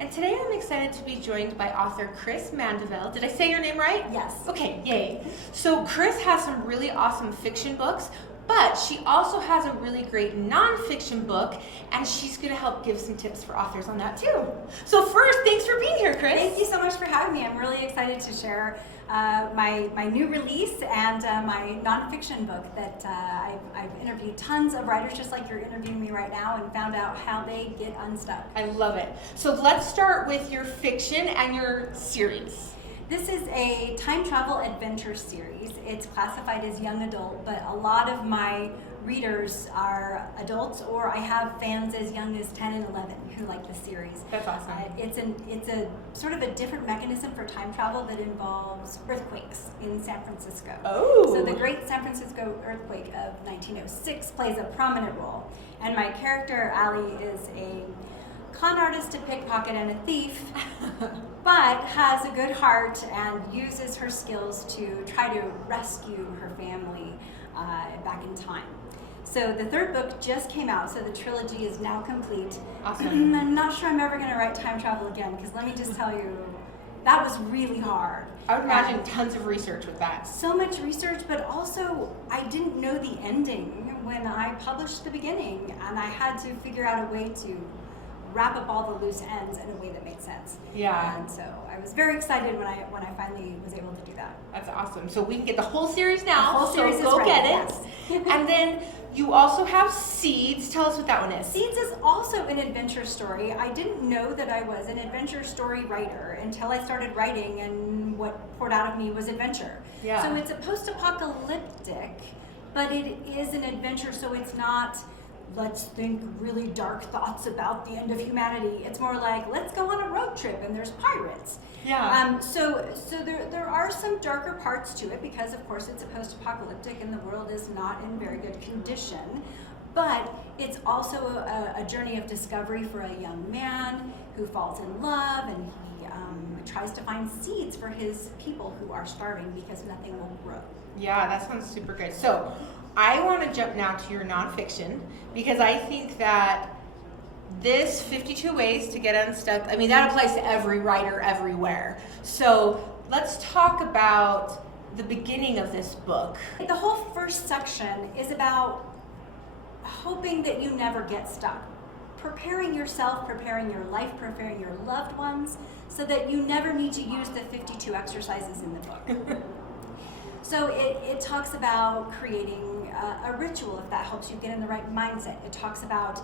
And today I'm excited to be joined by author Chris Mandeville. Did I say your name right? Yes. Okay, yay. So Chris has some really awesome fiction books, but she also has a really great nonfiction book, and she's going to help give some tips for authors on that too. So first, thanks for being here, Chris. Thank you so much for having me. I'm really excited to share my new release and my nonfiction book that I've interviewed tons of writers just like you're interviewing me right now and found out how they get unstuck. I love it. So let's start with your fiction and your series. This is a time travel adventure series. It's classified as young adult, but a lot of my readers are adults, or I have fans as young as 10 and 11 who like the series. That's awesome. It's a sort of a different mechanism for time travel that involves earthquakes in San Francisco. Oh. So the Great San Francisco earthquake of 1906 plays a prominent role. And my character, Allie, is a con artist, a pickpocket, and a thief, but has a good heart and uses her skills to try to rescue her family back in time. So the third book just came out, so the trilogy is now complete. Awesome. I'm not sure I'm ever going to write time travel again, because let me just tell you, that was really hard. I would imagine tons of research with that. So much research, but also I didn't know the ending when I published the beginning, and I had to figure out a way to wrap up all the loose ends in a way that made sense. Yeah. And so I was very excited when I finally was able to do that. That's awesome. So we can get the whole series now. The whole series so is go ready, get it. yes. And then you also have Seeds. Tell us what that one is. Seeds is also an adventure story. I didn't know that I was an adventure story writer until I started writing, and what poured out of me was adventure. Yeah. So it's a post-apocalyptic, but it is an adventure, so it's not let's think really dark thoughts about the end of humanity. It's more like, let's go on a road trip and there's pirates. Yeah. So there are some darker parts to it because, of course, it's a post-apocalyptic and the world is not in very good condition. But it's also a journey of discovery for a young man who falls in love, and he tries to find seeds for his people who are starving because nothing will grow. Yeah, that sounds super good. So I want to jump now to your nonfiction, because I think that this 52 Ways to Get Unstuck, I mean, that applies to every writer everywhere. So let's talk about the beginning of this book. The whole first section is about hoping that you never get stuck. Preparing yourself, preparing your life, preparing your loved ones, so that you never need to use the 52 exercises in the book. So it talks about creating a ritual, if that helps you get in the right mindset. It talks about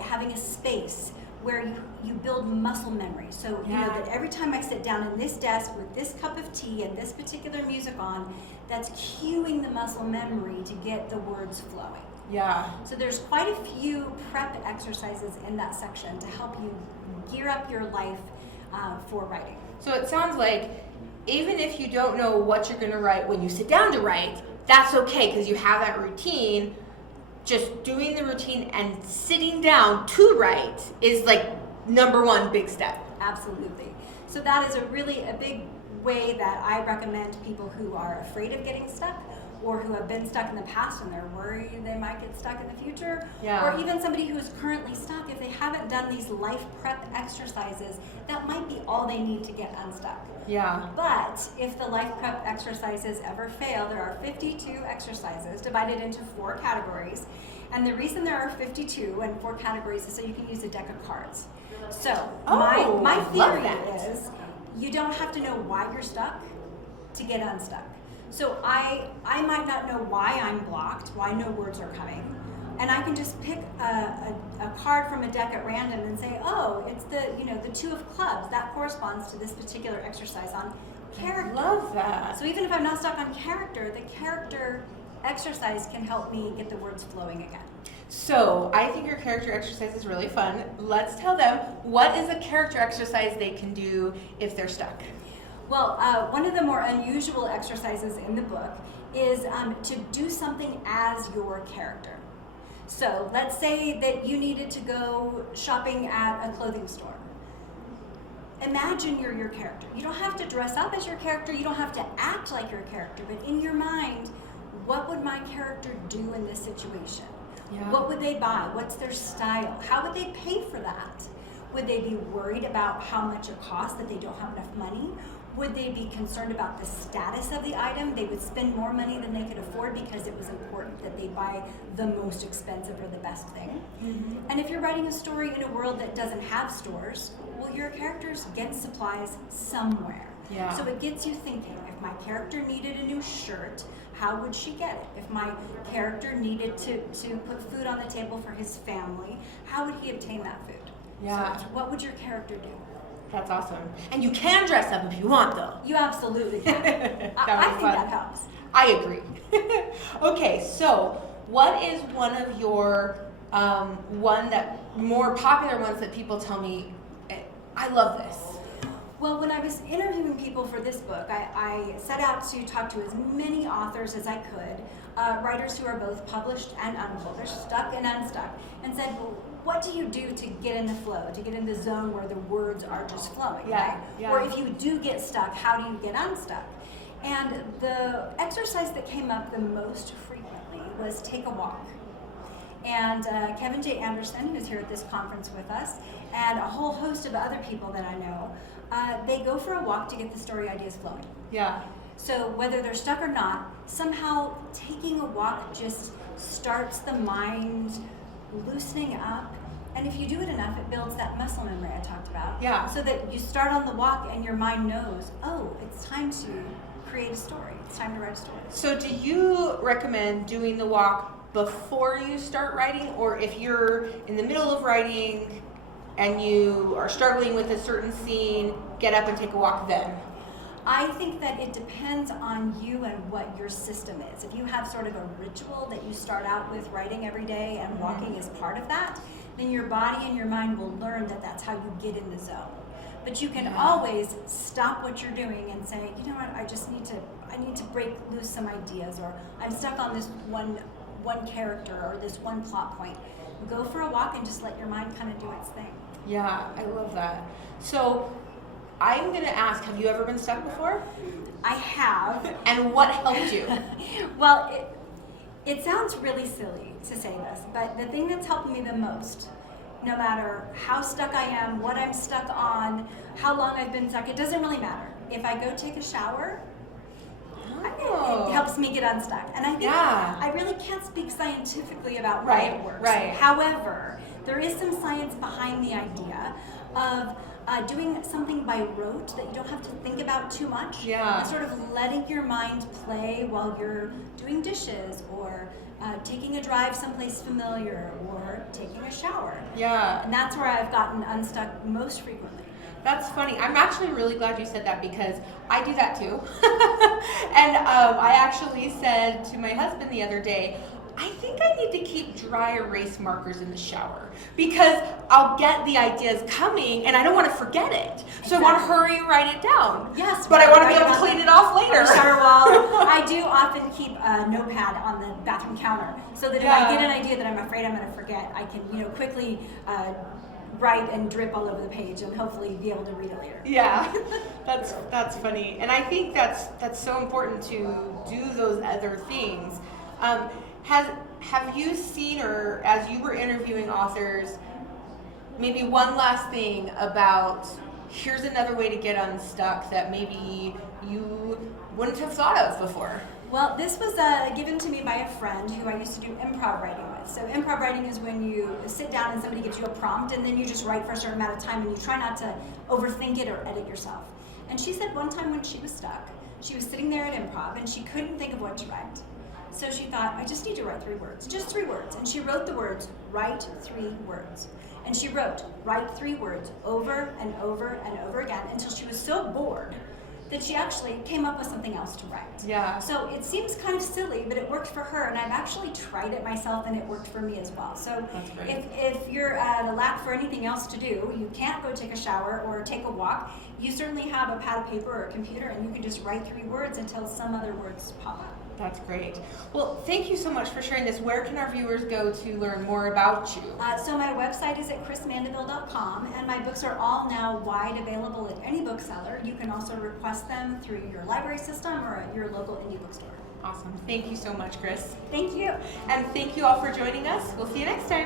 having a space where you build muscle memory. So you know that every time I sit down in this desk with this cup of tea and this particular music on, that's cueing the muscle memory to get the words flowing. Yeah. So there's quite a few prep exercises in that section to help you gear up your life for writing. So it sounds like even if you don't know what you're going to write when you sit down to write, that's okay, because you have that routine. Just doing the routine and sitting down to write is like number one big step. Absolutely. So that is a big way that I recommend people who are afraid of getting stuck, or who have been stuck in the past and they're worried they might get stuck in the future, or even somebody who's currently stuck, if they haven't done these life prep exercises, that might be all they need to get unstuck. Yeah. But if the life prep exercises ever fail, there are 52 exercises divided into 4 categories. And the reason there are 52 and 4 categories is so you can use a deck of cards. So my theory is you don't have to know why you're stuck to get unstuck. So I might not know why I'm blocked, why no words are coming, and I can just pick a card from a deck at random and say, oh, it's the 2 of clubs. That corresponds to this particular exercise on character. I love that. So even if I'm not stuck on character, the character exercise can help me get the words flowing again. So I think your character exercise is really fun. Let's tell them, what is a character exercise they can do if they're stuck? Well, one of the more unusual exercises in the book is to do something as your character. So let's say that you needed to go shopping at a clothing store. Imagine you're your character. You don't have to dress up as your character, you don't have to act like your character, but in your mind, what would my character do in this situation? Yeah. What would they buy? What's their style? How would they pay for that? Would they be worried about how much it costs, that they don't have enough money? Would they be concerned about the status of the item? They would spend more money than they could afford because it was important that they buy the most expensive or the best thing. Mm-hmm. And if you're writing a story in a world that doesn't have stores, well, your characters get supplies somewhere. Yeah. So it gets you thinking, if my character needed a new shirt, how would she get it? If my character needed to put food on the table for his family, how would he obtain that food? Yeah. So what would your character do? That's awesome. And you can dress up if you want, though. You absolutely can. I think fun. that helps. I agree. Okay, so what is one of your more popular ones that people tell me, I love this? Well, when I was interviewing people for this book, I set out to talk to as many authors as I could, writers who are both published and unpublished, stuck and unstuck, and said, well, what do you do to get in the flow, to get in the zone where the words are just flowing, right? Yeah. Or if you do get stuck, how do you get unstuck? And the exercise that came up the most frequently was take a walk. And Kevin J. Anderson, who's here at this conference with us, and a whole host of other people that I know, they go for a walk to get the story ideas flowing. Yeah. So whether they're stuck or not, somehow taking a walk just starts the mind loosening up. And if you do it enough, it builds that muscle memory I talked about. Yeah. So that you start on the walk and your mind knows, oh, it's time to create a story. It's time to write a story. So do you recommend doing the walk before you start writing, or if you're in the middle of writing and you are struggling with a certain scene, get up and take a walk then? I think that it depends on you and what your system is. If you have sort of a ritual that you start out with writing every day and walking is part of that, then your body and your mind will learn that that's how you get in the zone. But you can always stop what you're doing and say, you know what, I need to break loose some ideas, or I'm stuck on this one character or this one plot point. Go for a walk and just let your mind kind of do its thing. Yeah, I love that. So I'm going to ask, have you ever been stuck before? I have. And what helped you? Well, it sounds really silly to say this, but the thing that's helped me the most, no matter how stuck I am, what I'm stuck on, how long I've been stuck, it doesn't really matter. If I go take a shower, it helps me get unstuck. And I think I really can't speak scientifically about why it works. Right. However, there is some science behind the idea of doing something by rote that you don't have to think about too much. Yeah. And sort of letting your mind play while you're doing dishes, or taking a drive someplace familiar, or taking a shower. Yeah. And that's where I've gotten unstuck most frequently. That's funny. I'm actually really glad you said that, because I do that too. And I actually said to my husband the other day, I think I need to keep dry erase markers in the shower, because I'll get the ideas coming and I don't want to forget it. So I want to hurry and write it down. Yes. But I want to be able to clean it off later. Shower wall. I do often keep a notepad on the bathroom counter, so that if I get an idea that I'm afraid I'm going to forget, I can quickly write and drip all over the page and hopefully be able to read it later. Yeah, that's funny. And I think that's so important to do those other things. Have you seen, or as you were interviewing authors, maybe one last thing about, here's another way to get unstuck that maybe you wouldn't have thought of before? Well, this was given to me by a friend who I used to do improv writing with. So improv writing is when you sit down and somebody gives you a prompt, and then you just write for a certain amount of time, and you try not to overthink it or edit yourself. And she said one time when she was stuck, she was sitting there at improv and she couldn't think of what to write. So she thought, I just need to write 3 words, just 3 words. And she wrote the words, write 3 words. And she wrote, write 3 words over and over and over again until she was so bored that she actually came up with something else to write. Yeah. So it seems kind of silly, but it worked for her, and I've actually tried it myself, and it worked for me as well. So That's great. if you're at a lack for anything else to do, you can't go take a shower or take a walk, you certainly have a pad of paper or a computer, and you can just write 3 words until some other words pop up. That's great. Well, thank you so much for sharing this. Where can our viewers go to learn more about you? So my website is at chrismandeville.com, and my books are all now wide available at any bookseller. You can also request them through your library system or at your local indie bookstore. Awesome. Thank you so much, Chris. Thank you. And thank you all for joining us. We'll see you next time.